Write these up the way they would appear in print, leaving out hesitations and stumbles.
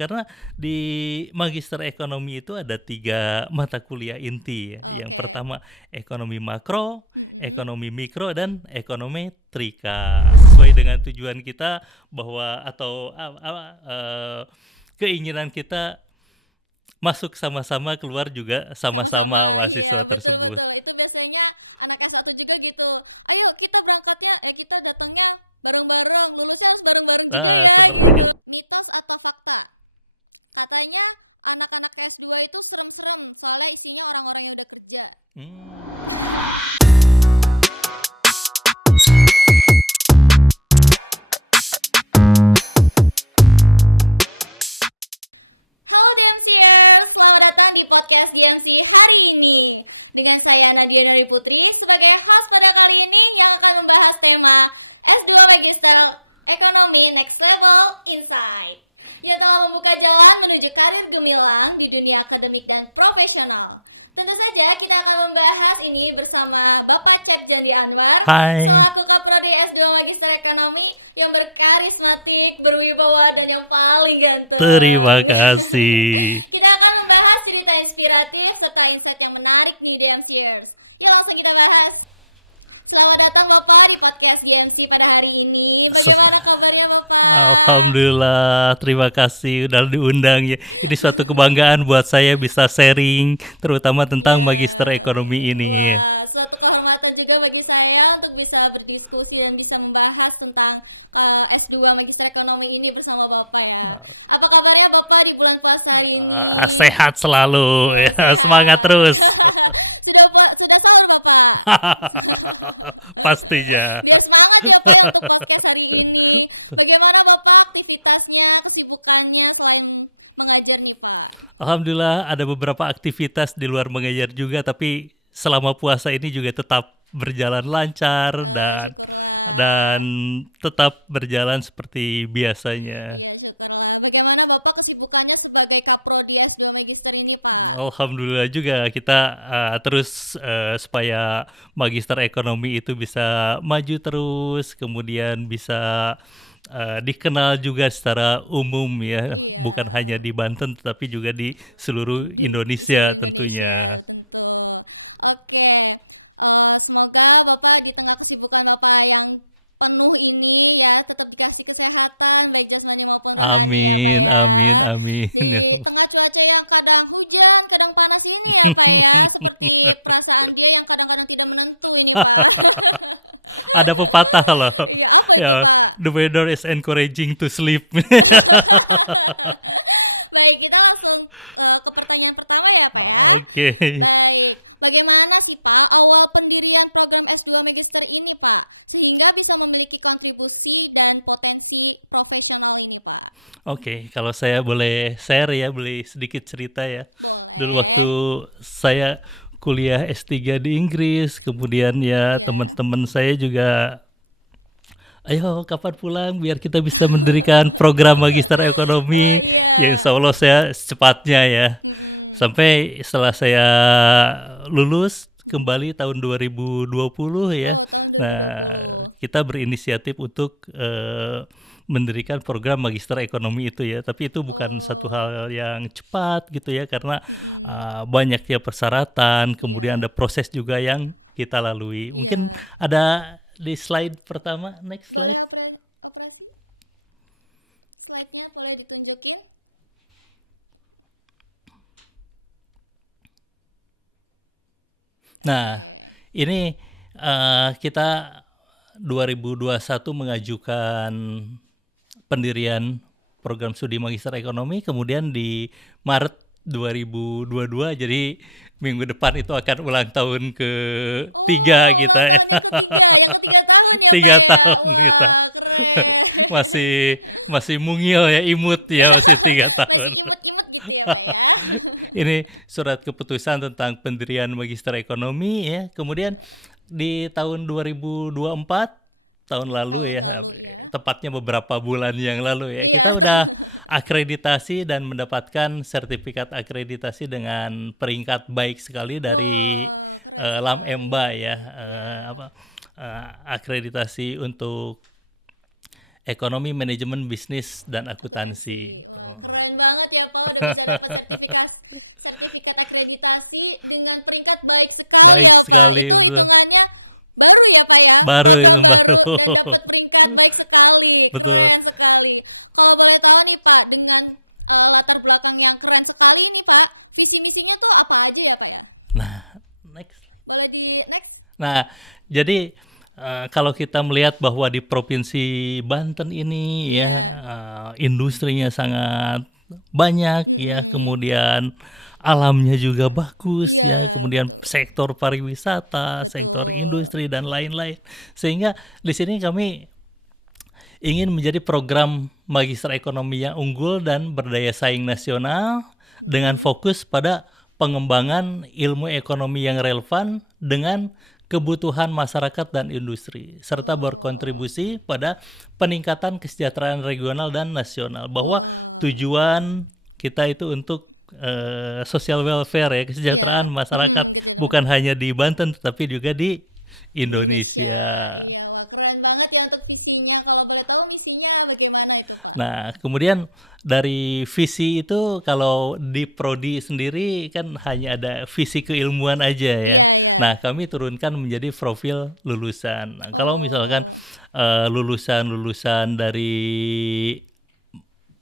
karena di magister ekonomi itu ada 3 mata kuliah inti ya. Yang pertama ekonomi makro, ekonomi mikro, dan ekonometrika. Sesuai dengan tujuan kita bahwa atau keinginan kita masuk sama-sama, keluar juga sama-sama mahasiswa tersebut. Betul, itu biasanya anak S1 juga gitu. Ayo kita berangkatnya, kita datangnya bareng-bareng, lulusan bareng-bareng juga ya. Seperti itu. Ikut atau fakta. Katanya anak-anak S2 itu serem-serem, soalnya isinya orang-orang yang udah kerja. Halo DMCers, selamat datang di podcast DMC hari ini. Dengan saya Nadia Nuri Putri sebagai host pada kali ini yang akan membahas tema S2 Magister Ekonomi Next Level Insight yang telah membuka jalan menuju karir gemilang di dunia akademik dan profesional. Tentu saja kita akan membahas ini bersama Bapak Cep Jandi Anwar Hai. selaku Kaprodi S2 Magister Ekonomi yang berkarismatik, berwibawa, dan yang paling ganteng. Terima kasih. Kita akan membahas cerita inspiratif serta insight yang menarik di DMCers. Yuk langsung kita bahas. Selamat datang Bapak di podcast DMC pada hari ini. Bagaimana kabarnya Bapak? Alhamdulillah, terima kasih udah diundang ya. Ini suatu kebanggaan buat saya bisa sharing, terutama tentang magister ekonomi ini. Wah, suatu kehormatan juga bagi saya untuk bisa berdiskusi dan bisa membahas tentang S2 Magister Ekonomi ini bersama Bapak ya. Apa kabarnya Bapak di bulan puasa ini? Sehat selalu, ya, semangat terus. Sudah siap Bapak? Pastinya. Ya semangat ya Pak untuk podcast hari ini. Bagaimana Bapak aktivitasnya, kesibukannya selain mengajar nih Pak? Alhamdulillah ada beberapa aktivitas di luar mengajar juga, tapi selama puasa ini juga tetap berjalan lancar dan tetap berjalan seperti biasanya. Bagaimana Bapak kesibukannya sebagai Kaprodi S2 Magister ini Pak? Alhamdulillah juga kita terus supaya magister ekonomi itu bisa maju terus, kemudian bisa dikenal juga secara umum ya, bukan hanya di Banten tetapi juga di seluruh Indonesia tentunya. Oke, semoga Bapak di tengah kesibukan Bapak yang penuh ini ya tetap dikasih kesehatan baik jasmani maupun rohani. Amin, amin, amin. Di tengah cuaca yang kadang hujan, kadang panas ini ya Pak ya, seperti perasaan dia yang kadang-kadang tidak menentu ini Pak. Ada pepatah loh, Apa ya, itu Pak? the weather is encouraging to sleep. Baik, kita langsung ke pertanyaan pertama ya Pak ya. Oke. Baik, bagaimana sih Pak awal pendirian program S2 Magister ini Pak sehingga bisa memiliki kontribusi dan potensi profesional ini Pak? Oke, kalau saya boleh share ya, boleh sedikit cerita ya. Dulu Boleh. waktu saya kuliah S3 di Inggris, kemudian ya teman-teman saya juga, ayo kapan pulang biar kita bisa mendirikan program magister ekonomi. Ya insya Allah saya secepatnya ya. Sampai setelah saya lulus kembali tahun 2020 ya. Nah, kita berinisiatif untuk mendirikan program magister ekonomi itu ya. Tapi itu bukan satu hal yang cepat gitu ya, karena banyak ya persyaratan, kemudian ada proses juga yang kita lalui. Mungkin ada di slide pertama, next slide. Slide-nya boleh ditunjukin. Nah, ini kita 2021 mengajukan pendirian program studi magister ekonomi, kemudian di Maret 2022, jadi minggu depan itu akan ulang tahun ke-3 kita ya. 3 tahun kita. Masih mungil ya, imut ya, masih 3 tahun. Ini surat keputusan tentang pendirian magister ekonomi ya. Kemudian di tahun 2024, tahun lalu ya, tepatnya beberapa bulan yang lalu ya, kita udah akreditasi dan mendapatkan sertifikat akreditasi dengan peringkat baik sekali dari LAMEMBA ya, akreditasi untuk ekonomi, manajemen, bisnis, dan akuntansi. Keren banget udah bisa dapat sertifikat akreditasi dengan peringkat baik sekian Baik ya Pak. sekali, Itu betul. hitungannya baru ya Pak ya? Baru itu baru. Baru udah dapat peringkat baik sekali. Betul. Keren sekali. Kalau boleh tahu nih Pak, dengan latar belakang yang keren sekali nih Pak, visi misinya tuh apa aja ya Pak? Nah, next. Boleh di next? Nah, jadi kalau kita melihat bahwa di Provinsi Banten ini ya industrinya sangat banyak ya, kemudian alamnya juga bagus ya, kemudian sektor pariwisata, sektor industri dan lain-lain. Sehingga di sini kami ingin menjadi program Magister Ekonomi yang unggul dan berdaya saing nasional dengan fokus pada pengembangan ilmu ekonomi yang relevan dengan kebutuhan masyarakat dan industri, serta berkontribusi pada peningkatan kesejahteraan regional dan nasional. Bahwa tujuan kita itu untuk social welfare ya, kesejahteraan masyarakat bukan hanya di Banten tetapi juga di Indonesia. Ya, wah, keren banget ya untuk visinya. Kalau boleh tahu visinya bagaimana itu Pak? Nah, kemudian dari visi itu kalau di prodi sendiri kan hanya ada visi keilmuan aja ya. Nah, kami turunkan menjadi profil lulusan. Nah, kalau misalkan lulusan-lulusan dari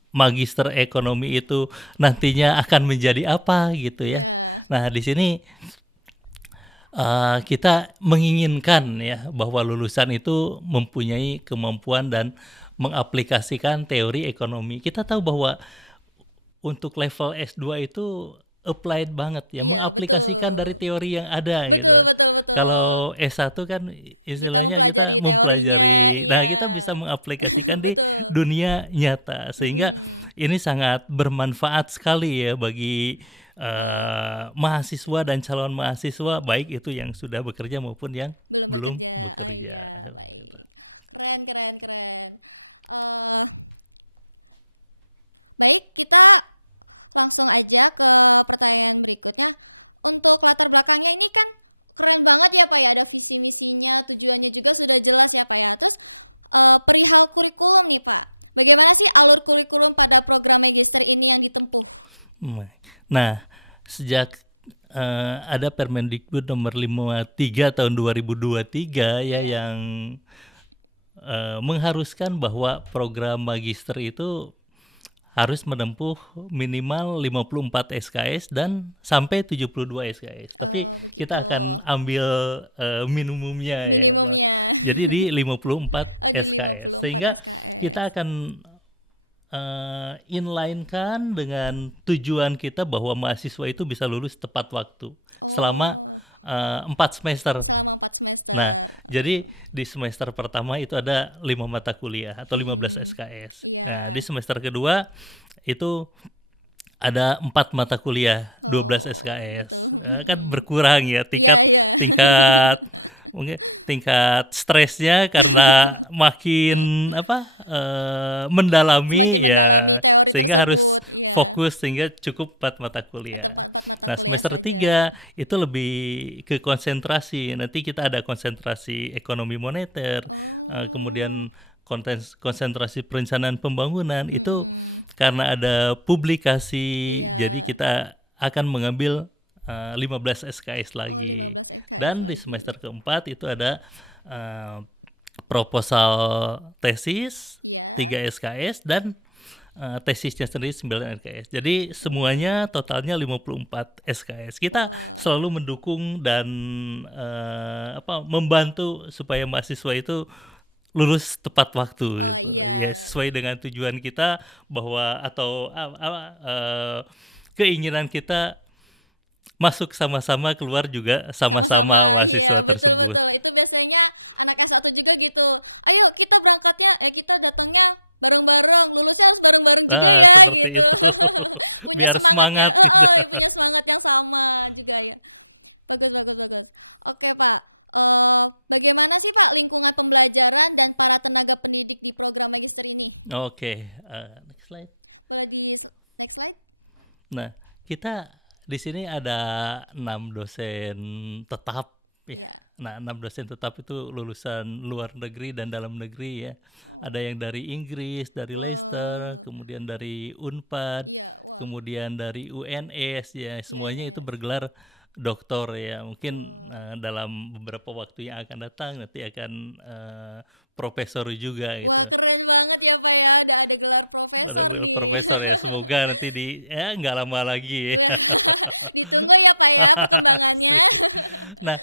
Magister Ekonomi itu nantinya akan menjadi apa gitu ya. Nah, di sini kita menginginkan ya bahwa lulusan itu mempunyai kemampuan dan mengaplikasikan teori ekonomi. Kita tahu bahwa untuk level S2 itu applied banget ya, mengaplikasikan dari teori yang ada gitu. Kalau S1 kan istilahnya kita mempelajari, nah kita bisa mengaplikasikan di dunia nyata, sehingga ini sangat bermanfaat sekali ya bagi mahasiswa dan calon mahasiswa, baik itu yang sudah bekerja maupun yang belum bekerja. Keren, keren, keren. Baik, kita langsung aja ke pertanyaan berikutnya. Untuk latar belakangnya ini kan keren banget ya Pak ya, ada visi misinya, tujuannya juga sudah jelas ya Pak ya. Terus perihal kurikulum nih Pak, bagaimana sih alur kurikulum pada program magister ini yang ditempuh? Nah, sejak ada Permendikbud nomor 53 tahun 2023 ya yang mengharuskan bahwa program magister itu harus menempuh minimal 54 SKS dan sampai 72 SKS. Tapi kita akan ambil minimumnya ya, Pak. Jadi di 54 SKS. Sehingga kita akan inline-kan dengan tujuan kita bahwa mahasiswa itu bisa lulus tepat waktu selama 4 semester. Nah, jadi di semester pertama itu ada 5 mata kuliah atau 15 SKS. Nah, di semester kedua itu ada 4 mata kuliah, 12 SKS. Kan berkurang ya tingkat mungkin tingkat stresnya karena makin mendalami ya, sehingga harus fokus sehingga cukup 4 mata kuliah. Nah, semester 3 itu lebih ke konsentrasi. Nanti kita ada konsentrasi ekonomi moneter, kemudian konsentrasi perencanaan pembangunan. Itu karena ada publikasi, jadi kita akan mengambil 15 SKS lagi. Dan di semester keempat itu ada proposal tesis 3 SKS dan tesisnya sendiri 9 SKS. Jadi semuanya totalnya 54 SKS. Kita selalu mendukung dan membantu supaya mahasiswa itu lulus tepat waktu gitu. Ya, sesuai dengan tujuan kita bahwa atau keinginan kita masuk sama-sama, keluar juga sama-sama mahasiswa tersebut. Itu biasanya mereka satu juga gitu. Ayo kita dapatnya, kita datangnya bareng-bareng, lulusnya harus bareng-bareng. Nah, seperti itu. Biar semangat gitu. Biar semangatnya sama juga. Betul. Oke Pak, bagaimana sih Kak lingkungan pembelajaran dan cara tenaga pendidik di program magister ini? Oke, next slide. Nah, kita di sini ada 6 dosen tetap ya. Nah, 6 dosen tetap itu lulusan luar negeri dan dalam negeri ya. Ada yang dari Inggris, dari Leicester, kemudian dari Unpad, kemudian dari UNS ya, semuanya itu bergelar doktor ya. Mungkin dalam beberapa waktu yang akan datang nanti akan profesor juga gitu. Keren banget ya Kak ya, udah ada gelar Pada profesor nih. profesor ya, semoga nanti ya nggak lama lagi. Ditunggu ya Kak ya undangannya. Asik. Nah,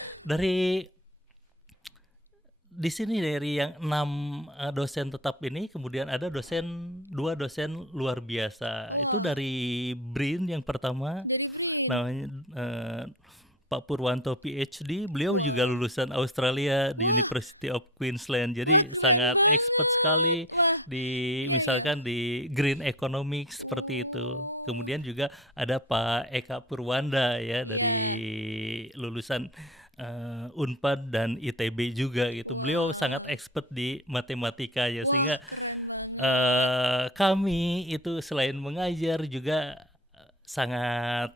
di sini dari yang 6 dosen tetap ini, kemudian ada dua dosen luar biasa. Itu dari BRIN yang pertama, namanya Pak Purwanto PhD. Beliau juga lulusan Australia di University of Queensland. Jadi sangat expert sekali misalkan di green economics seperti itu. Kemudian juga ada Pak Eka Purwanda ya dari lulusan Unpad dan ITB juga gitu. Beliau sangat expert di matematika ya, sehingga kami itu selain mengajar juga sangat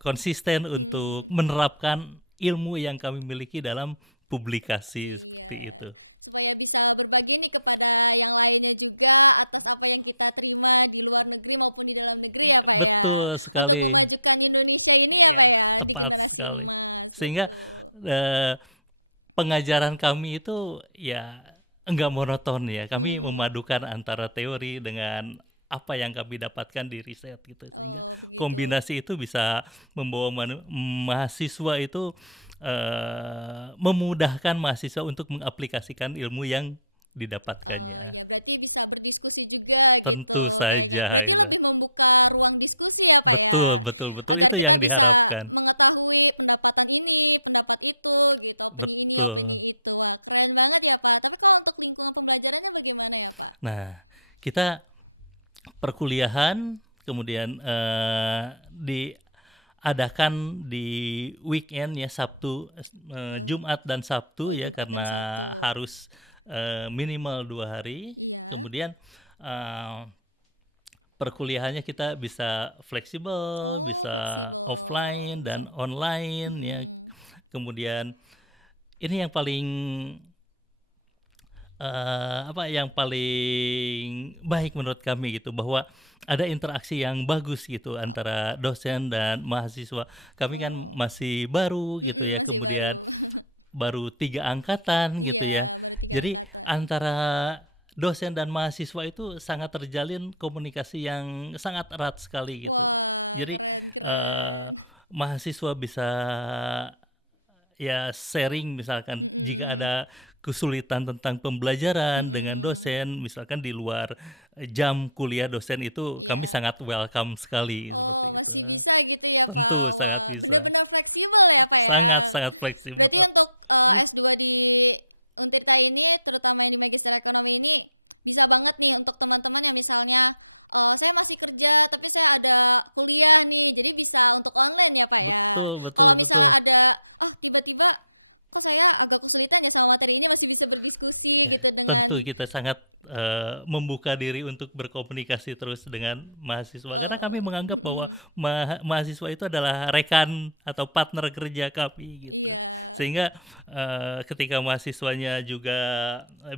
konsisten untuk menerapkan ilmu yang kami miliki dalam publikasi seperti itu. Supaya bisa berbagi nih kepada yang lainnya juga atas apa yang kita terima di luar negeri maupun di dalam negeri ya Kak ya. Betul sekali. Untuk memajukan Indonesia ini Ya, ya Kak ya. tepat sekali. Sehingga pengajaran kami itu ya enggak monoton ya. Kami memadukan antara teori dengan apa yang kami dapatkan di riset gitu, sehingga kombinasi itu bisa membawa mahasiswa itu memudahkan mahasiswa untuk mengaplikasikan ilmu yang didapatkannya. Berarti bisa berdiskusi juga ya. Tentu saja itu. Membuka ruang diskusi ya Kak ya. Betul, betul, betul, itu yang diharapkan. Mengetahui pendapat ini, pendapat itu gitu. Betul. Gitu. Keren banget ya Kak. Terus untuk lingkungan pembelajarannya bagaimana ya? Nah, kita perkuliahan kemudian diadakan di weekend ya, Sabtu, Jumat dan Sabtu ya, karena harus minimal 2 hari. Kemudian perkuliahannya kita bisa fleksibel, bisa offline dan online ya. Kemudian ini yang paling yang paling baik menurut kami gitu, bahwa ada interaksi yang bagus gitu antara dosen dan mahasiswa. Kami kan masih baru gitu ya, kemudian baru 3 angkatan gitu ya. Jadi antara dosen dan mahasiswa itu sangat terjalin komunikasi yang sangat erat sekali gitu. Jadi mahasiswa bisa ya sharing, misalkan jika ada kesulitan tentang pembelajaran dengan dosen, misalkan di luar jam kuliah dosen, itu kami sangat welcome sekali seperti itu. Bisa gitu ya. Tentu sangat bisa. Benar-benar fleksibel ya Kak ya. Sangat fleksibel. Jadi untuk coba di untuk ini terutama di magister ekonomi ini bisa banget nih untuk teman-teman yang misalnya saya masih kerja tapi saya ada kuliah nih, jadi bisa untuk online ya Kak ya. Betul. Misalnya ada tiba-tiba saya agak kesulitan ya sama materi ini, masih bisa berdiskusi Ya, gitu dengan tentu kita sangat membuka diri untuk berkomunikasi terus dengan mahasiswa, karena kami menganggap bahwa mahasiswa itu adalah rekan atau partner kerja kami gitu, sehingga ketika mahasiswanya juga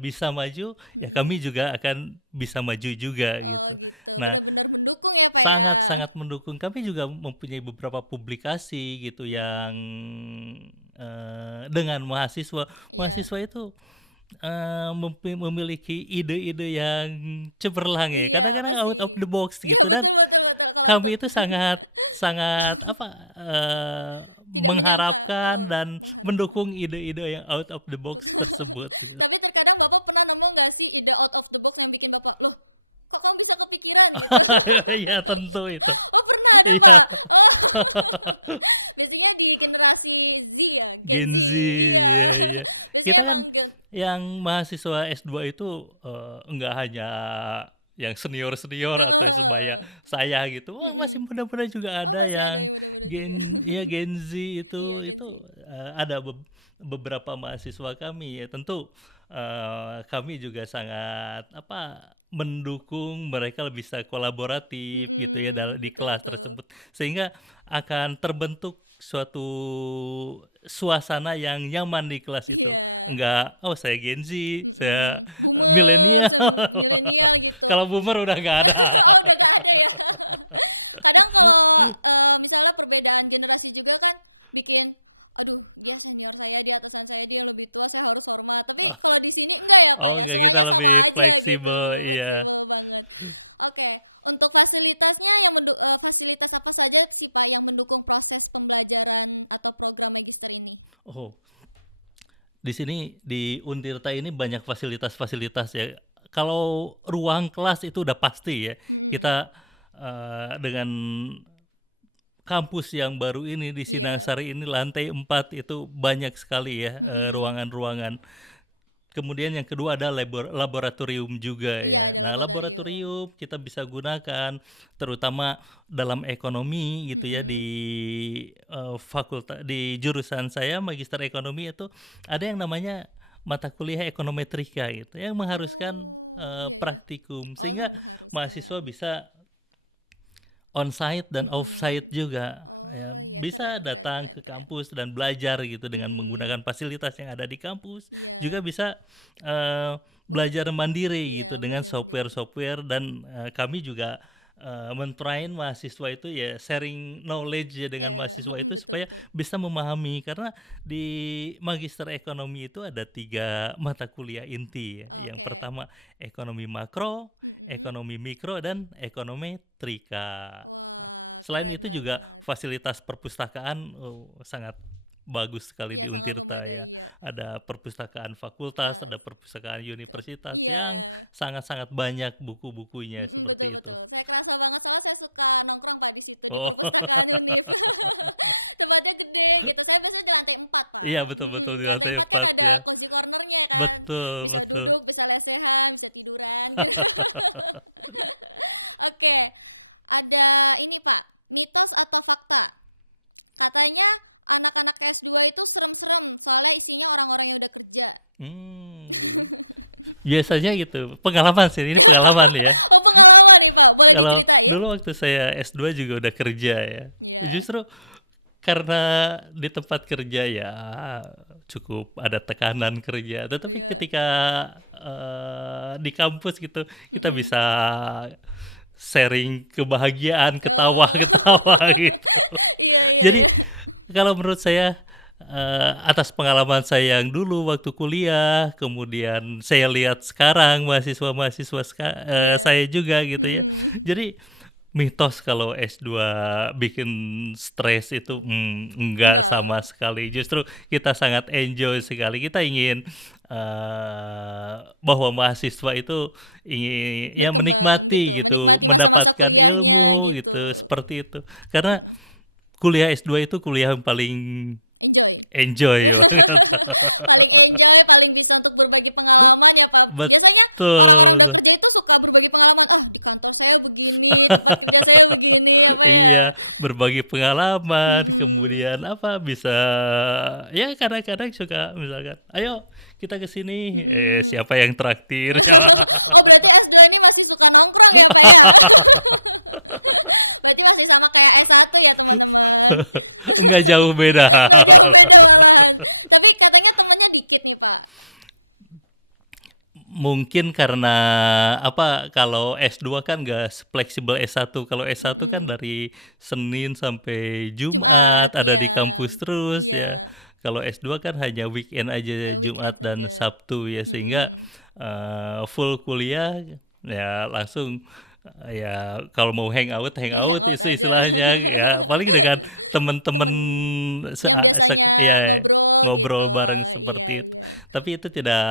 bisa maju, ya kami juga akan bisa maju juga gitu. Nah, benar-benar mendukung ya Kak ya. sangat mendukung. Kami juga mempunyai beberapa publikasi gitu yang dengan mahasiswa. Mahasiswa itu memiliki ide-ide yang cemerlang ya, kadang-kadang out of the box gitu, dan kami itu sangat mengharapkan dan mendukung ide-ide yang out of the box tersebut gitu. Tapi kadang kamu pernah nemu nggak sih ide out of the box yang bikin bapak loh, kok kamu bisa kepikiran? Ya tentu itu. Iya. Biasanya di generasi Gen Z, ya. Kita kan yang mahasiswa S2 itu enggak hanya yang senior atau sebaya saya gitu. Wah, masih muda-muda juga ada yang Gen Z itu ada beberapa mahasiswa kami ya. Tentu kami juga sangat mendukung mereka bisa kolaboratif gitu ya di kelas tersebut, sehingga akan terbentuk suatu suasana yang nyaman di kelas itu. Enggak, oh saya Gen Z, saya milenial. Kalau boomer udah nggak ada. Karena kalau misalnya perbedaan generasi juga kan bikin aduh dia nggak kayak dia lagi begitu kan harus sama. Tapi kalau di sini kita ya Oh kayak enggak, kita semuanya sama lebih aja gitu. fleksibel, iya. Betul banget. Oke, untuk fasilitasnya yang mendukung fasilitas apa saja sih Pak yang mendukung proses pembelajaran atau program magister ini? Oh, di sini di Untirta ini banyak fasilitas-fasilitas ya. Kalau ruang kelas itu udah pasti ya. Kita dengan kampus yang baru ini di Sinangsari ini lantai 4 itu banyak sekali ya ruangan-ruangan. Kemudian yang kedua ada laboratorium juga ya. Nah, laboratorium kita bisa gunakan terutama dalam ekonomi gitu ya di fakultas di jurusan saya Magister Ekonomi itu ada yang namanya mata kuliah ekonometrika gitu yang mengharuskan praktikum sehingga mahasiswa bisa on-site dan off-site juga ya, bisa datang ke kampus dan belajar gitu dengan menggunakan fasilitas yang ada di kampus, juga bisa belajar mandiri gitu dengan software-software dan kami juga mentrain mahasiswa itu ya sharing knowledge ya dengan mahasiswa itu supaya bisa memahami karena di magister ekonomi itu ada 3 mata kuliah inti ya. Yang pertama ekonomi makro, ekonomi mikro, dan ekonometrika. Selain itu juga fasilitas perpustakaan sangat bagus sekali di Untirta ya. Ada perpustakaan fakultas, ada perpustakaan universitas yang sangat-sangat banyak buku-bukunya seperti itu. Saya merasa banget kalau saya suka nongkrong Mbak di situ. Oh, Tempatnya gede gitu kan itu di lantai 4 kan. iya betul-betul di lantai Enak kan 4 ada ya. coffee cornernya kan. Betul, Bisa betul. duduk, bisa lesehan, bisa tiduran. Oke, ada ini Pak, mitos atau fakta? Katanya anak-anak kelas 2 itu serem-serem, soalnya isinya orang-orang yang udah kerja. Hmm. Biasanya gitu. Pengalaman sih, ini pengalaman ya. Oh, pengalaman nih Pak, boleh Kalau diceritain. dulu waktu saya S2 juga udah kerja ya. Justru karena di tempat kerja ya cukup ada tekanan kerja, tetapi ketika di kampus gitu kita bisa sharing kebahagiaan, ketawa-ketawa gitu. Iya, iya, Jadi iya. kalau menurut saya atas pengalaman saya yang dulu waktu kuliah, kemudian saya lihat sekarang mahasiswa-mahasiswa saya juga gitu ya. Jadi mitos kalau S2 bikin stres itu enggak sama sekali. Justru kita sangat enjoy sekali. Kita ingin bahwa mahasiswa itu ingin ya menikmati gitu, Menikmati mendapatkan kuliahnya ilmu gitu. gitu, seperti itu. Karena kuliah S2 itu kuliah yang paling Enjoy. enjoy banget. Paling enjoy, paling bisa untuk berbagi pengalaman ya Pak. Biasanya orang-orang yang Betul. kerja itu suka berbagi pengalaman tuh di kantor saya begini, di tempat saya begini, ya kan? Iya, berbagi pengalaman, kemudian apa bisa ya kadang-kadang suka misalkan, ayo kita ke sini, siapa yang traktir? Oh berarti Mas Dua ini masih suka nongkrong ya Pak ya? Berarti masih sama kayak S1 ya teman-teman. Enggak jauh beda. Nggak jauh beda malahan. Tapi katanya temennya dikit nih Pak. Mungkin karena apa kalau S2 kan nggak fleksibel S1. Kalau S1 kan dari Senin sampai Jumat ada di kampus terus ya. Kalau S2 kan hanya weekend aja Jumat dan Sabtu ya sehingga full kuliah ya langsung ya kalau mau hangout hangout itu istilahnya ya paling dengan teman-teman Sekitarnya ya ngobrol ngobrol gitu. bareng seperti itu. Tapi itu tidak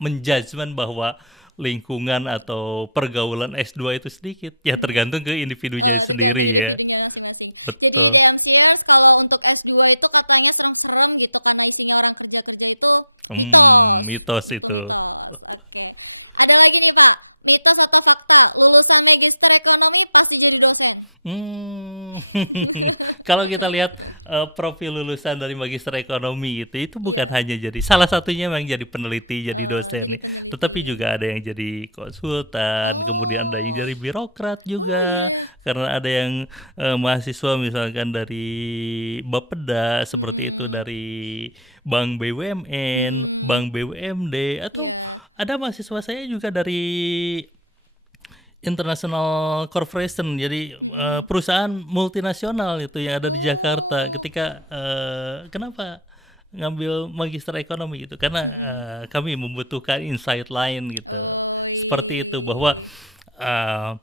menjudgment bahwa lingkungan atau pergaulan S2 itu sedikit. Ya tergantung ke individunya Tergantung sendiri ya. individu masing-masing. Jadi Betul. yang jelas kalau untuk S2 itu katanya serem-serem gitu karena di orang kerja-kerja itu mitos. Mitos itu. Mitos. Oke. Ada lagi nih Pak, mitos atau fakta, lulusan magister ekonomi pasti jadi dosen. Hmm, kalau kita lihat profil lulusan dari magister ekonomi itu bukan hanya jadi salah satunya memang jadi peneliti, jadi dosen nih, tetapi juga ada yang jadi konsultan, kemudian ada yang jadi birokrat juga, karena ada yang mahasiswa misalkan dari Bapeda seperti itu, dari Bank BUMN, Bank BUMD, atau ada mahasiswa saya juga dari international corporation, jadi perusahaan multinasional itu yang ada di Jakarta. Ketika kenapa ngambil magister ekonomi gitu? Karena kami membutuhkan insight lain gitu. Seperti itu bahwa uh,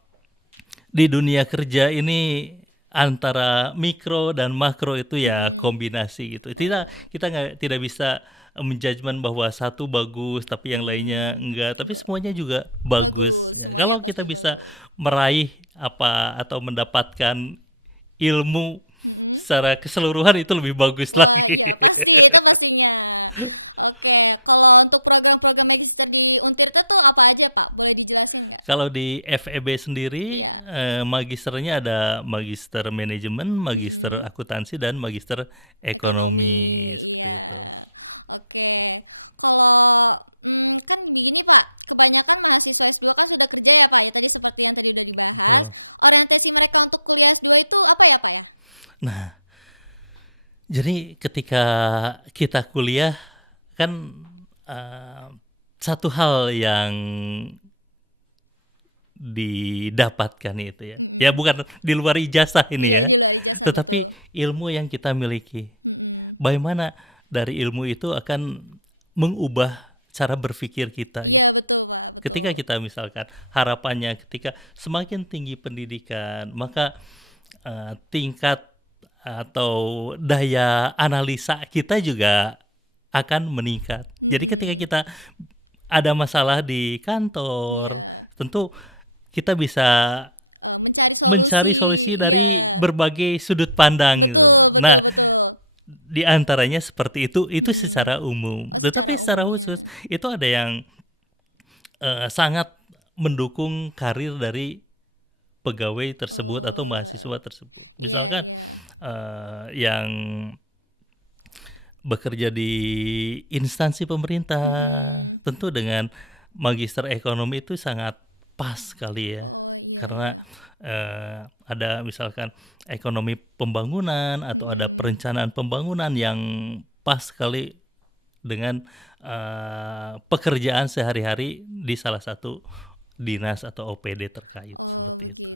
di dunia kerja ini antara mikro dan makro itu ya kombinasi gitu. Kita tidak bisa menjudgment bahwa satu bagus tapi yang lainnya enggak, tapi semuanya juga bagus. Ya, kalau kita bisa meraih apa atau mendapatkan ilmu secara keseluruhan itu lebih bagus Oh lagi. iya, pasti itu pastinya ya. Oke, kalau untuk program-program yang kita di Unpirta tuh apa aja Pak? Boleh dijelasin nggak? Kalau di FEB sendiri, magisternya ada magister manajemen, magister akuntansi, dan magister ekonomi seperti itu. Oke, kalau kan di sini Pak, kebanyakan mahasiswa S2 kan sudah kerja ya Pak, jadi seperti yang tadi udah dibahas. Betul. Orientasi mereka untuk kuliah S2 itu apa ya Pak? Nah, jadi ketika kita kuliah kan eh, satu hal yang didapatkan itu ya. Ya bukan di luar ijazah ini ya, tetapi ilmu yang kita miliki. Bagaimana dari ilmu itu akan mengubah cara berpikir kita gitu. Ketika kita misalkan harapannya ketika semakin tinggi pendidikan, maka tingkat atau daya analisa kita juga akan meningkat. Jadi ketika kita ada masalah di kantor, tentu kita bisa mencari solusi dari berbagai sudut pandang gitu. Nah, di antaranya seperti itu secara umum. Tetapi secara khusus itu ada yang sangat mendukung karir dari pegawai tersebut atau mahasiswa tersebut. Misalkan yang bekerja di instansi pemerintah, tentu dengan magister ekonomi itu sangat pas sekali ya. Karena ada misalkan ekonomi pembangunan atau ada perencanaan pembangunan yang pas sekali dengan pekerjaan sehari-hari di salah satu dinas atau OPD terkait seperti itu.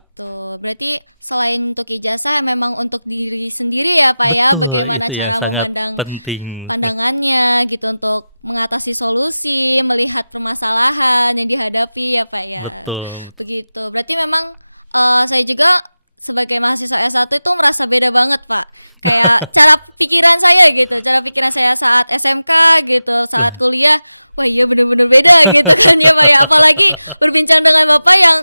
Berarti selain kebijakan memang untuk diri sendiri ya Pak ya, Betul, itu bagaimana yang cara sangat menghadapi penting. tantangannya gitu untuk mengatasi solusi, melihat permasalahan yang dihadapi ya Pak ya. Betul, betul. Gitu. Berarti memang kalau saya juga sebagai mahasiswa S1 itu merasa beda banget Pak. Cara pikiran saya gitu, cara pikiran saya saat SMP gitu, saat Lah, kuliah, itu benar-benar beda gitu kan ya Pak ya. Apalagi perbincangan dengan Bapak yang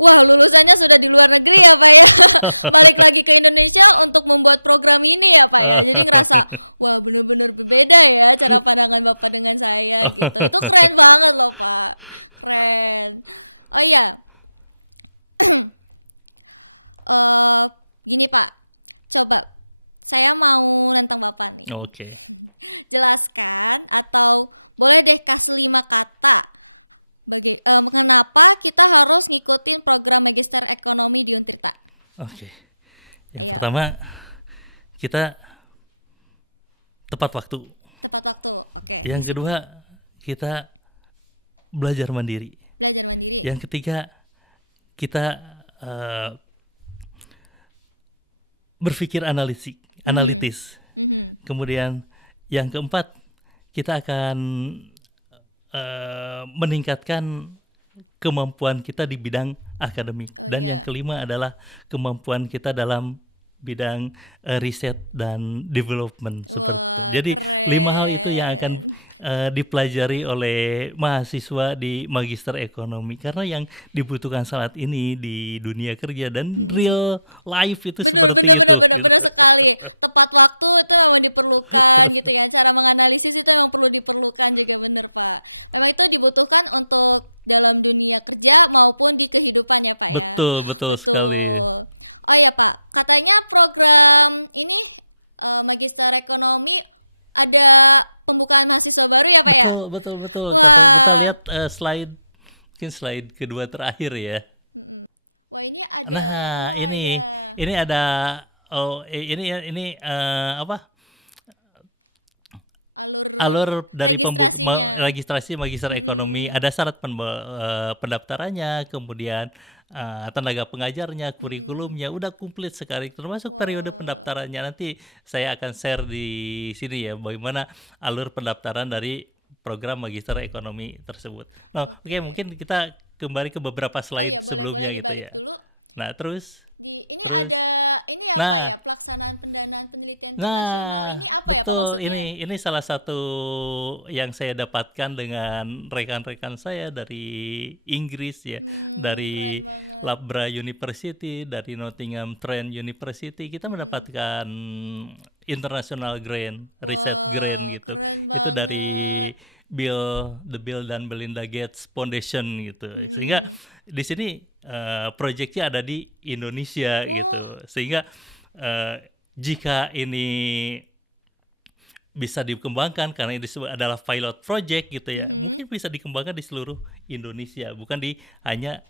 wah lulusannya sudah di luar negeri ya Pak. Balik lagi ke Indonesia untuk membuat program ini ya Pak. Jadi merasa wah benar-benar berbeda ya cara pandang Bapak dengan saya. Itu keren banget loh Pak. Keren. Oh ya, ini Pak, coba saya mau mencontohkan nih. Oke. Jelaskan atau boleh deh kasih 5 kata begitu kenapa kita harus ikutin program magister ekonomi di Unpirta. Oke. Yang pertama, kita tepat waktu. Yang kedua, kita belajar mandiri. Yang ketiga, kita berpikir analitis. Kemudian yang keempat, kita akan meningkatkan kemampuan kita di bidang akademik. Dan yang kelima adalah kemampuan kita dalam bidang riset dan development seperti itu. Jadi 5 hal itu yang akan dipelajari oleh mahasiswa di magister ekonomi karena yang dibutuhkan saat ini di dunia kerja dan real life itu seperti itu. Gitu. Betul sekali. Tepat waktu itu yang diperlukan gitu ya. Cara menganalisis itu yang perlu diperlukan gitu benar Pak. Nah itu dibutuhkan untuk dalam dunia kerja maupun di kehidupan ya Pak. Betul, betul sekali. Oh ya Pak, katanya program ini magister ekonomi ada pembukaan mahasiswa baru ya Pak ya? Betul, betul, betul. Kita lihat mungkin slide kedua terakhir ya. Oh ini Nah, ini ada ini apa? Alur dari registrasi magister ekonomi, ada syarat pendaftarannya, kemudian tenaga pengajarnya, kurikulumnya udah komplit sekali, termasuk periode pendaftarannya. Nanti saya akan share di sini ya bagaimana alur pendaftaran dari program Magister Ekonomi tersebut. Nah, oke, mungkin kita kembali ke beberapa slide sebelumnya gitu ya. Nah, terus Ini terus ada ini ya Kak nah ya, pelaksanaan pendanaan penelitian Nah, ini apa ya? betul. Ini salah satu yang saya dapatkan dengan rekan-rekan saya dari Inggris ya, dari Keren keren keren. Loughborough University, dari Nottingham Trent University. Kita mendapatkan international grant, research grant gitu. Keren Itu banget dari ya. Bill dan Melinda Gates Foundation gitu. Sehingga di sini proyeknya ada di Indonesia gitu. Sehingga jika ini bisa dikembangkan karena ini adalah pilot project gitu ya, mungkin bisa dikembangkan di seluruh Indonesia, bukan di hanya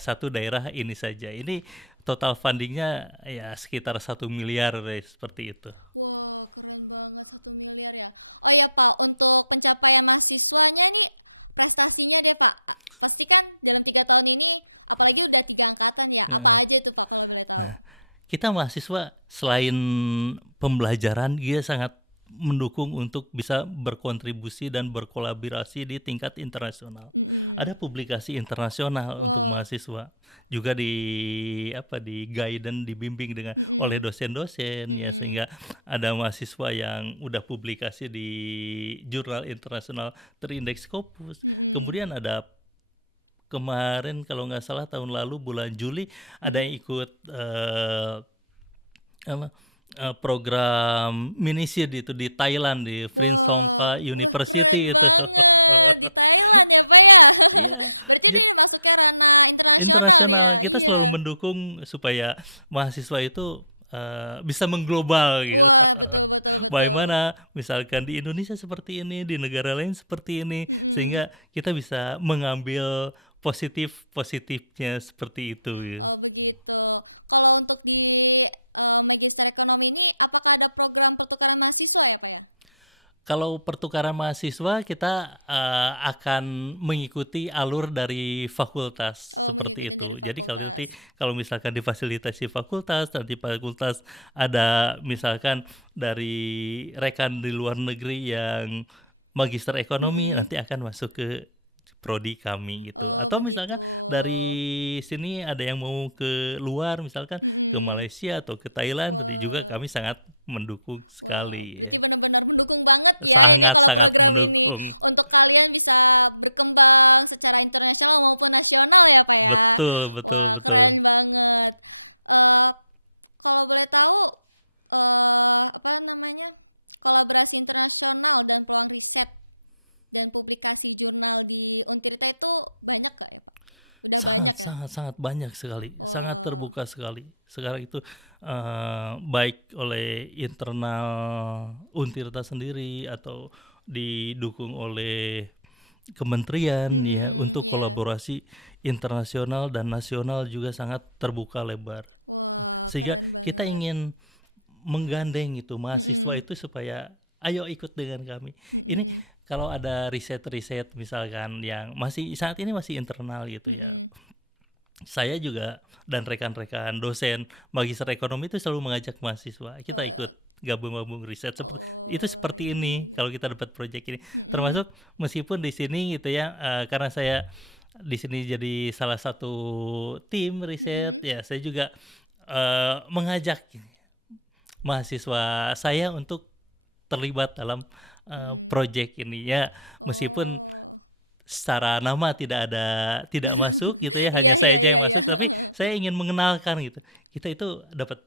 satu daerah ini saja. Ini total fundingnya ya sekitar 1 miliar seperti itu. Wah, keren banget 1 miliar ya. Oh ya Kak, untuk pencapaian mahasiswanya nih, prestasinya ya Kak. Pasti kan dalam 3 tahun ini, apalagi udah 3 angkatan ya, apa Ya. aja tuh Kak kalau boleh tahu? Nah, kita mahasiswa selain pembelajaran, dia sangat mendukung untuk bisa berkontribusi dan berkolaborasi di tingkat internasional. Ada publikasi internasional untuk mahasiswa, juga di guidance, dibimbing dengan oleh dosen-dosen ya, sehingga ada mahasiswa yang udah publikasi di jurnal internasional terindeks Scopus. Kemudian ada kemarin kalau nggak salah tahun lalu bulan Juli ada yang ikut apa, program mini-seed itu di Thailand di Prinsongka Keren University itu. banget, di Thailand ya Kak ya. Iya, Berarti jadi ini maksudnya mana internasional internasional. ya Kita ini selalu ya? mendukung supaya mahasiswa itu bisa mengglobal gitu. Wah, betul betul betul. Bagaimana misalkan di Indonesia seperti ini, di negara lain seperti ini, sehingga kita bisa mengambil positifnya seperti itu gitu. Oh begitu. Kalau untuk di Magister Ekonomi ini, apakah ada program pertukaran mahasiswa ya Kak ya? Kalau pertukaran mahasiswa kita akan mengikuti alur dari fakultas seperti itu. Jadi kalau misalkan difasilitasi fakultas, nanti fakultas ada misalkan dari rekan di luar negeri yang magister ekonomi nanti akan masuk ke prodi kami gitu. Atau misalkan dari sini ada yang mau ke luar misalkan ke Malaysia atau ke Thailand, tadi juga kami sangat mendukung sekali ya. Jadi benar-benar mendukung banget ya Sangat-sangat program ini mendukung. untuk kalian bisa berkembang secara internasional maupun nasional ya Kak ya. Betul betul Wah, betul. keren banget. Eh, Kalau boleh tahu, apa namanya, kolaborasi internasional dan kalau riset dan publikasi jurnal di UNTITA itu banyak nggak ya Pak? Udah Sangat banyak ya? sangat sangat banyak sekali, sangat terbuka sekali. Sekarang itu, baik oleh internal Untirta sendiri atau didukung oleh kementerian ya, untuk kolaborasi internasional dan nasional juga sangat terbuka lebar. Sehingga kita ingin menggandeng itu mahasiswa itu supaya ayo ikut dengan kami. Ini kalau ada riset-riset misalkan yang saat ini masih internal gitu ya. Saya juga dan rekan-rekan dosen magister ekonomi itu selalu mengajak mahasiswa kita ikut gabung-gabung riset seperti ini kalau kita dapat proyek ini, termasuk meskipun di sini gitu ya, karena saya di sini jadi salah satu tim riset ya, saya juga mengajak mahasiswa saya untuk terlibat dalam proyek ini ya, meskipun secara nama tidak masuk gitu ya, hanya saya aja yang masuk, tapi saya ingin mengenalkan gitu.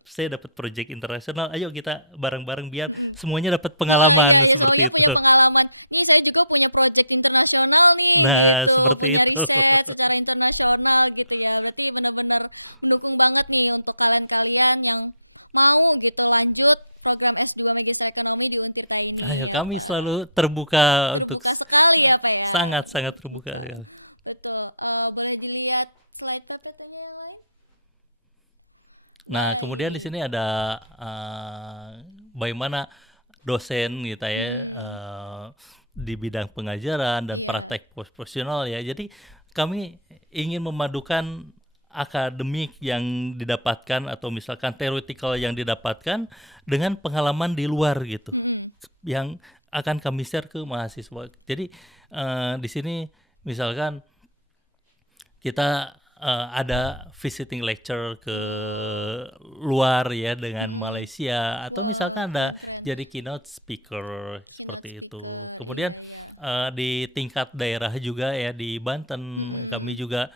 Saya dapat proyek internasional, ayo kita bareng-bareng biar semuanya dapat pengalaman Iya seperti banget itu. nih pengalaman. Ini saya juga punya proyek internasional nih Nah, gitu, seperti punya itu. riset secara internasional gitu ya. Berarti benar-benar mendukung banget nih untuk kalian-kalian yang mau gitu lanjut program S2 Magister Ekonomi di UNTITA ini. Ayo, kami selalu terbuka untuk Terbuka sekali ya Kak ya. sangat-sangat terbuka sekali. Betul. Boleh dilihat slide-nya katanya yang lain? Nah, kemudian di sini ada bagaimana dosen gitu ya, di bidang pengajaran dan praktek profesional ya. Jadi kami ingin memadukan akademik yang didapatkan atau misalkan theoretical yang didapatkan dengan pengalaman di luar gitu yang akan kami share ke mahasiswa. Jadi di sini misalkan kita ada visiting lecture ke luar ya dengan Malaysia atau misalkan ada jadi keynote speaker seperti itu. Kemudian di tingkat daerah juga ya di Banten kami juga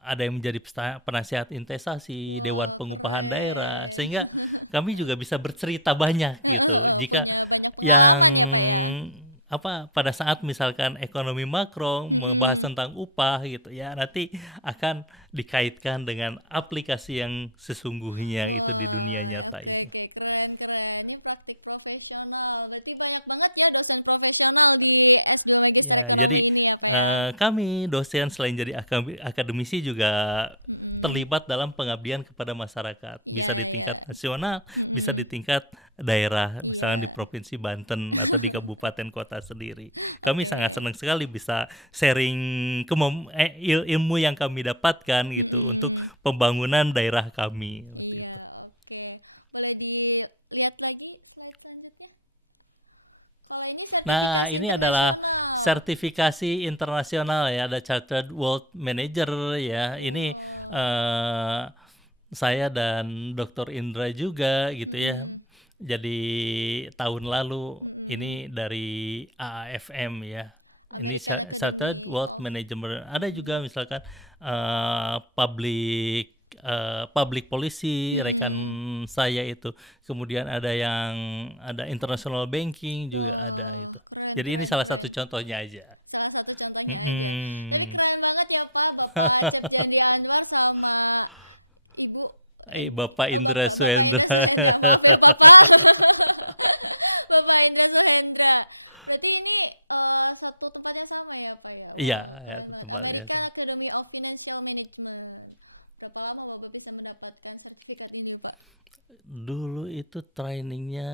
ada yang menjadi penasihat investasi, Dewan Pengupahan Daerah, sehingga kami juga bisa bercerita banyak gitu. Jika yang pada saat misalkan ekonomi makro membahas tentang upah gitu ya, nanti akan dikaitkan dengan aplikasi yang sesungguhnya itu di dunia nyata ini. Keren. Ini praktik profesional. Berarti banyak banget ya dosen profesional di S2 Magister Ya, jadi Ekonomi ini ya. kami dosen selain jadi akademisi juga terlibat dalam pengabdian kepada masyarakat. Bisa di tingkat nasional, bisa di tingkat daerah, misalnya di Provinsi Banten atau di kabupaten kota sendiri. Kami sangat senang sekali bisa sharing ilmu yang kami dapatkan gitu untuk pembangunan daerah kami seperti itu. Oke. Boleh dilihat lagi slide selanjutnya? Oh, ini Nah, ini adalah sertifikasi internasional ya, ada Chartered World Manager ya. Ini saya dan Dr. Indra juga gitu ya. Jadi tahun lalu ini dari AAFM ya. Ini Chartered World Manager. Ada juga misalkan public policy rekan saya itu. Kemudian ada international banking juga ada itu. Jadi ini salah satu contohnya aja. salah satu contohnya. Mm-mm. Keren banget ya Pak, Bapak Irjen Anwar sama Ibu Bapak Indra Suendra. Bapak Indra Nuhendra. Jadi ini satu tempat yang sama ya Pak ya? Iya, ya tempatnya. American Academy of Financial Management. Apa Bapak bisa mendapatkan sertifikat ini Pak? Dulu itu trainingnya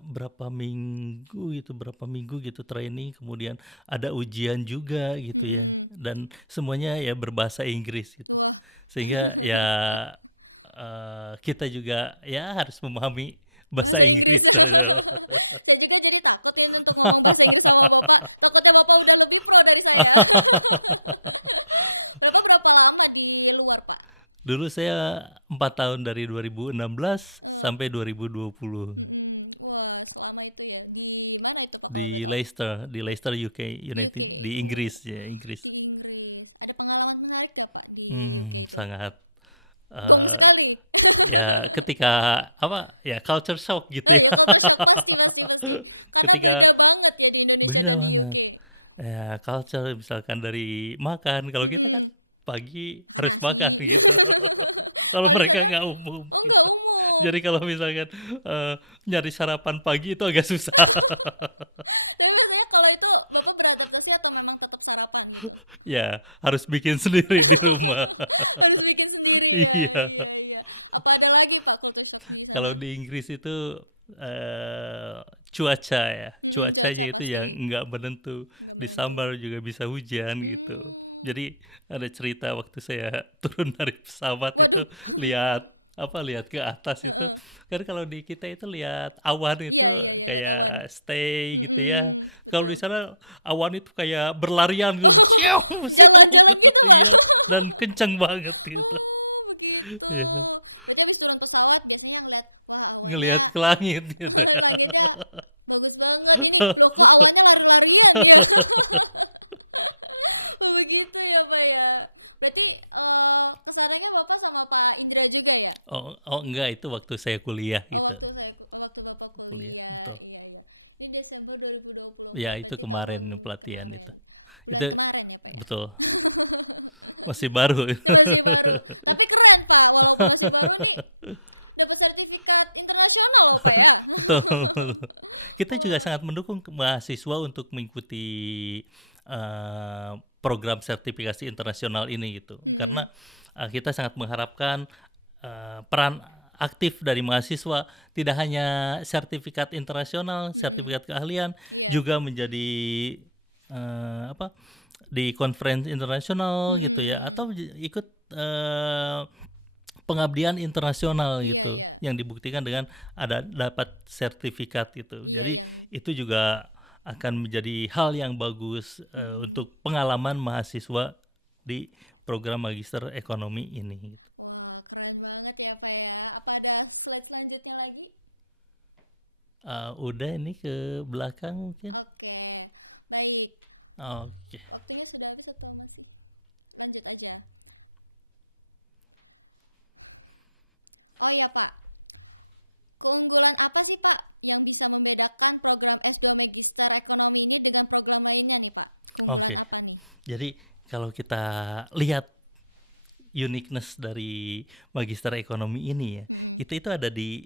berapa minggu gitu training, kemudian ada ujian juga gitu ya, dan semuanya ya berbahasa Inggris gitu, sehingga ya kita juga ya harus memahami bahasa Inggris. Saya juga jadi takut ya untuk ngomong kayak gitu. Takutnya Bapak udah lebih tua dari saya. Bapak berapa lama di luar Pak? Dulu saya 4 tahun dari 2016 sampai 2020 Selama itu ya di mana itu Pak? di Leicester UK United di Inggris ya Inggris. Ada pengalaman menarik nggak Pak? Sangat eh, Sekali. ya ketika culture shock gitu ya. Ketika Beda banget ya di Indonesia beda dan di banget UK. ya culture misalkan dari makan, kalau kita kan pagi harus makan gitu. Kalau mereka nggak umum gitu. Jadi kalau misalkan nyari sarapan pagi itu agak susah. Tapi katanya kalau itu Bapak beradaptasi atau memang tetap sarapan? Ya harus bikin sendiri di rumah. Harus bikin sendiri ya. Iya. Iya. Apa ada lagi Pak tulisan di Kalau di Inggris itu cuaca ya, cuacanya itu yang nggak menentu. Di summer juga bisa hujan gitu. Jadi ada cerita waktu saya turun dari pesawat itu lihat ke atas itu, kan kalau di kita itu lihat awan itu kayak stay gitu ya. Kalau di sana awan itu kayak berlarian gitu, siau, siau. Iya, dan kenceng banget gitu. Iya. Jadi habis turun pesawat biasanya Ngelihat ke langit gitu. bagus banget ini belum awalnya lari-larian ya. Begitu ya Pak ya. Berarti kesadarannya Bapak sama Pak Indra juga ya? Oh enggak, itu waktu saya kuliah gitu. Waktu Bapak Kuliah, kuliah. betul. Ini Desember 2020. Ya, itu kemarin pelatihan itu. Itu Kemarin ya? betul. Masih baru. Tapi keren Pak, walaupun baru dapat sertifikat internasional Pak ya. Betul. Kita juga sangat mendukung mahasiswa untuk mengikuti program sertifikasi internasional ini gitu. Karena kita sangat mengharapkan peran aktif dari mahasiswa tidak hanya sertifikat internasional, sertifikat keahlian, juga menjadi di conference internasional gitu ya, atau ikut eh, pengabdian internasional gitu yang dibuktikan dengan ada dapat sertifikat gitu. Jadi itu juga akan menjadi hal yang bagus untuk pengalaman mahasiswa di program magister ekonomi ini gitu. Keren banget ya Kak ya. Apa ada slide selanjutnya lagi? Udah ini ke belakang mungkin. Oke, baik. Oke. Ini sudah masuk atau masih? Lanjut aja. Oh ya Pak, keunggulan apa sih Pak yang bisa membedakan program S2 Magister Ekonomi ini dengan program lainnya nih Pak? Oke. Jadi kalau kita lihat uniqueness dari magister ekonomi ini ya, kita itu ada di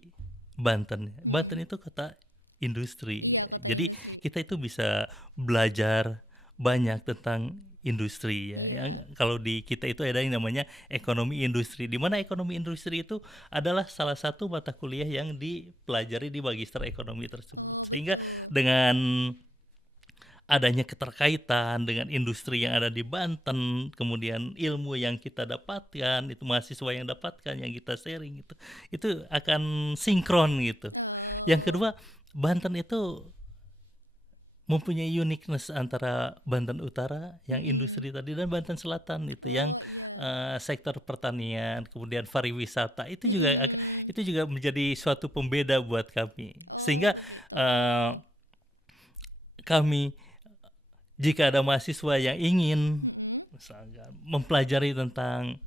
Banten. Banten itu kota industri. Jadi kita itu bisa belajar banyak tentang industri ya. Yang kalau di kita itu ada yang namanya ekonomi industri. Di mana ekonomi industri itu adalah salah satu mata kuliah yang dipelajari di magister ekonomi tersebut. Sehingga dengan adanya keterkaitan dengan industri yang ada di Banten, kemudian ilmu yang kita dapatkan, itu mahasiswa yang dapatkan, yang kita sharing itu akan sinkron gitu. Yang kedua, Banten itu mempunyai uniqueness antara Banten Utara yang industri tadi dan Banten Selatan itu yang sektor pertanian, kemudian pariwisata itu juga menjadi suatu pembeda buat kami. Sehingga kami jika ada mahasiswa yang ingin misalnya mempelajari tentang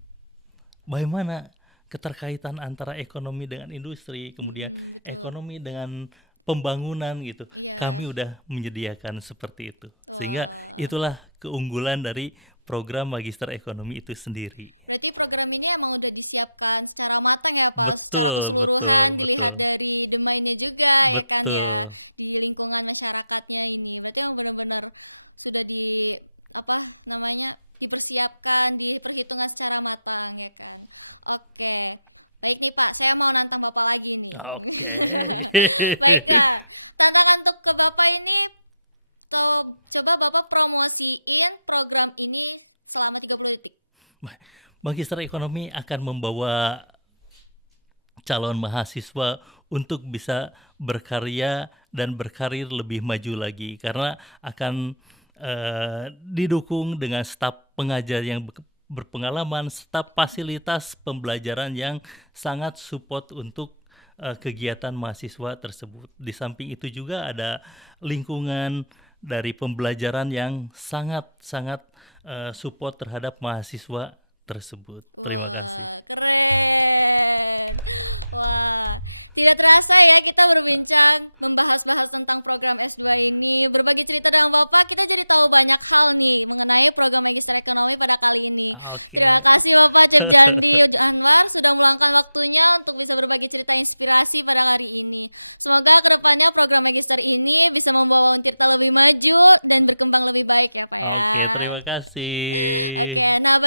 bagaimana keterkaitan antara ekonomi dengan industri, kemudian ekonomi dengan pembangunan gitu, kami udah menyediakan seperti itu. Sehingga itulah keunggulan dari program Magister Ekonomi itu sendiri. Berarti program ini emang udah disiapkan secara matang ya Pak? Betul, Seluruhnya betul, betul. dilihat dari domainnya juga ya kan ya? Betul. Di lingkungan masyarakatnya ini. Itu kan benar-benar sudah apa namanya, dipersiapkan, diperhitungkan secara matang ya kan? Oke. Baik nih Pak, saya mau nanya Bapak lagi nih. Oke. Baik Pak, tantangan untuk ke Bapak ini, coba Bapak promosiin program ini selama 30 detik. Magister Ekonomi akan membawa calon mahasiswa untuk bisa berkarya dan berkarir lebih maju lagi karena akan didukung dengan staf pengajar yang berpengalaman, staf fasilitas pembelajaran yang sangat support untuk kegiatan mahasiswa tersebut. Di samping itu juga ada lingkungan dari pembelajaran yang sangat-sangat support terhadap mahasiswa tersebut. Terima kasih. Wah, tidak terasa ya kita berbincang membahas tentang program S2 ini, berbagi cerita dengan Bapak, kita jadi tahu banyak hal nih mengenai program magister ekonomi pada kali ini. Oke. Terima kasih Bapak Dirgadi Anwar sudah meluangkan waktunya untuk bisa berbagi cerita inspirasi pada hari ini. Semoga kedepannya program magister ini bisa membawa kita lebih maju dan berkembang lebih baik ya Pak. Oke, terima kasih. Oke, nah